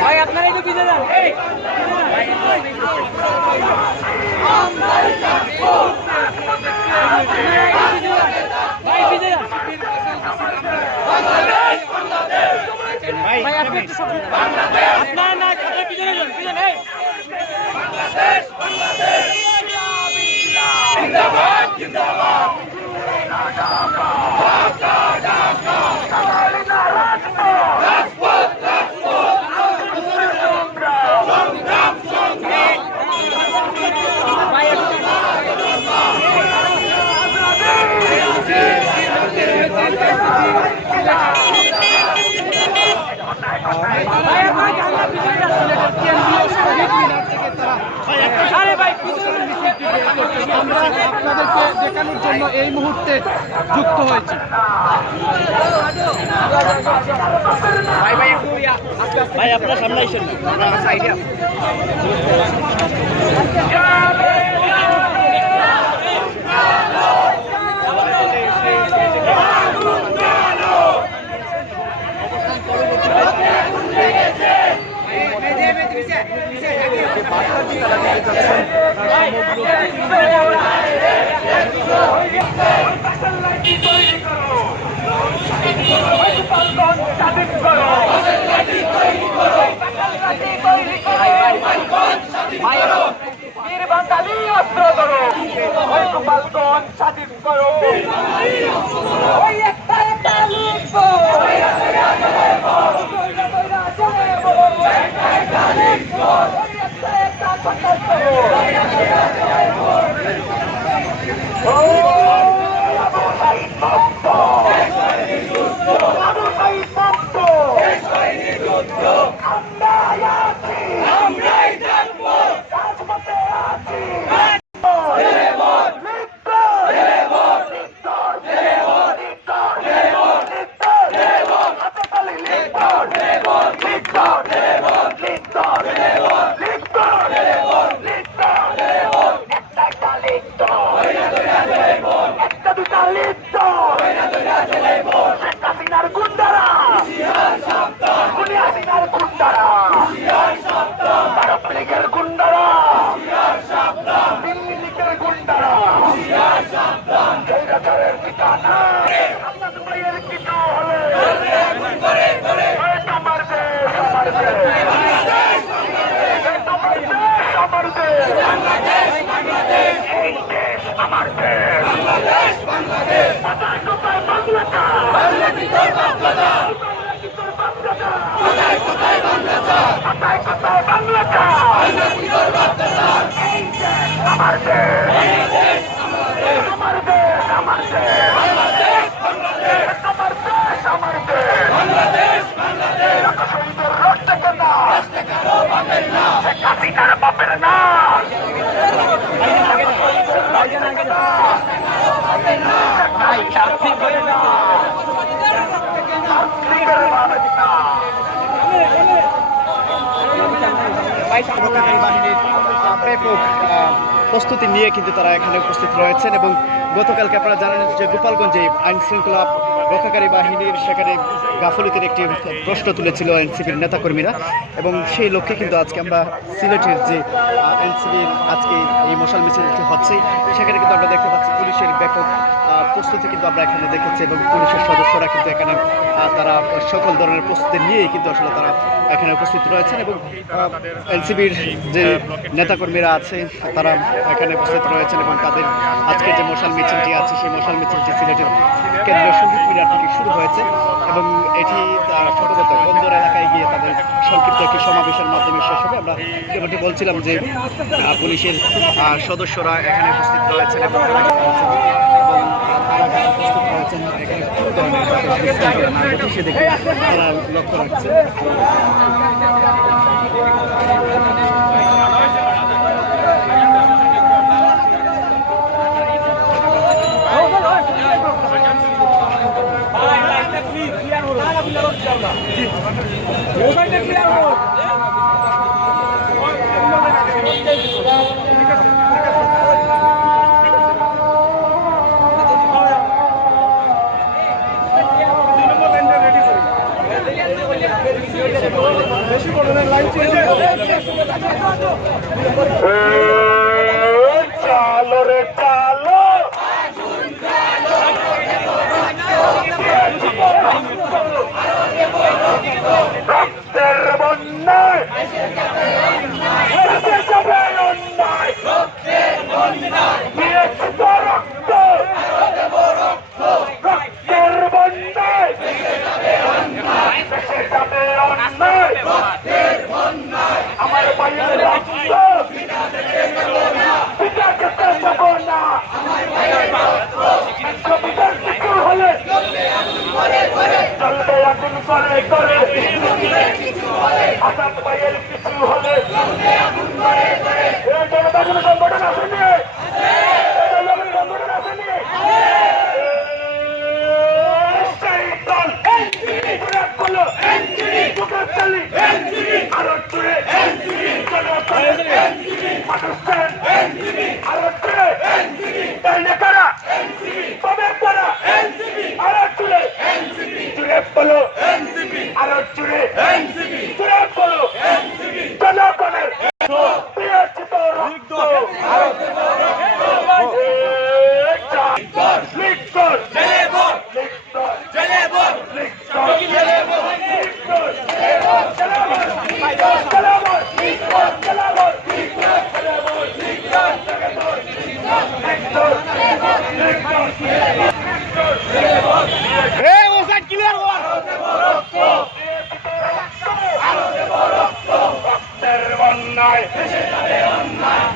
ভাই আপনারা একটু পিছিয়ে যান ভাই পিছিয়ে যান না পিছনে যান পিছনে। বাংলাদেশ বাংলাদেশ। আরে আপনাদেরকে জন্য এই মুহূর্তে যুক্ত হয়েছি ভাই আপনার সামনে আইসেন বাঙালি অস্ত্র ধরো ওই গোপালগঞ্জ স্বাধীন করো ওই একটা একটা লিখব আমরাই দেশ। আমার দেশ কোথায় কোথায় বাংলাদেশ কোথায় কোথায় বাংলাদেশ এই দেশ আমার দেশ। আমার দেশ। আমার দেশ আমার দেশ আমার দেশ যত শহীদের রক্ত কেন শেখ হাসিনার বাপের না লীগের বাপের না প্রস্তুতি নিয়ে কিন্তু তারা এখানে উপস্থিত রয়েছেন এবং গতকালকে আপনারা জানেন যে গোপালগঞ্জে আইন শৃঙ্খলা রক্ষাকারী বাহিনীর সেখানে গাফলতির একটি প্রশ্ন তুলেছিল এনসিপির নেতাকর্মীরা এবং সেই লক্ষ্যে কিন্তু আজকে আমরা সিলেটের যে এনসিপির আজকে এই মশাল মিছিলটি হচ্ছে, সেখানে কিন্তু আমরা দেখতে পাচ্ছি প্রস্তুতি কিন্তু আমরা এখানে দেখেছি এবং পুলিশের সদস্যরা কিন্তু এখানে তারা সকল ধরনের প্রস্তুতি নিয়েই কিন্তু আসলে তারা এখানে উপস্থিত রয়েছেন এবং এনসিবির যে নেতাকর্মীরা আছে তারা এখানে উপস্থিত রয়েছেন এবং তাদের আজকে যে মশাল মিছিলটি আছে, সেই মশাল মিছিলটি সিলেটের কেন্দ্রীয় শহীদ মিনার থেকে শুরু হয়েছে এবং এটি সম্ভবত বন্দর এলাকায় গিয়ে তাদের সংক্ষিপ্ত একটি সমাবেশের মাধ্যমে শেষ হবে আমরা যেমনটি বলছিলাম যে পুলিশের সদস্যরা এখানে উপস্থিত রয়েছেন এবং। এবং আহ, তারা যারা উপস্থিত রয়েছেন এখানে কোনো ধরনের বিশৃঙ্খলা না ঘটে সেদিকে তারা লক্ষ্য রাখছে চালো Uh, কিছু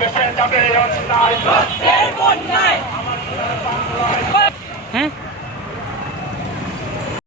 the center of the earth tonight.